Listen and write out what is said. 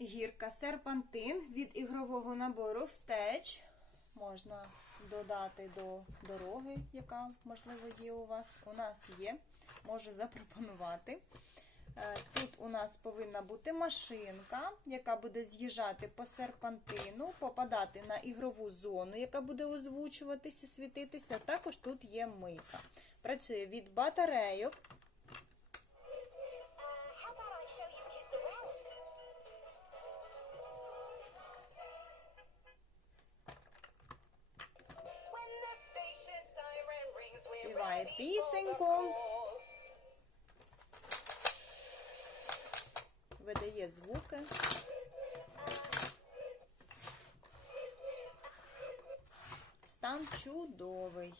гірка серпантин від ігрового набору втеч. Можна додати до дороги, яка, можливо, є у вас. У нас є. Можу запропонувати. Е, Тут у нас повинна бути машинка, яка буде з'їжджати по серпантину, попадати на ігрову зону, яка буде озвучуватися, світитися. Також тут є мийка. Працює від батарейок. Співає пісеньку. видає звуки. Стан чудовий.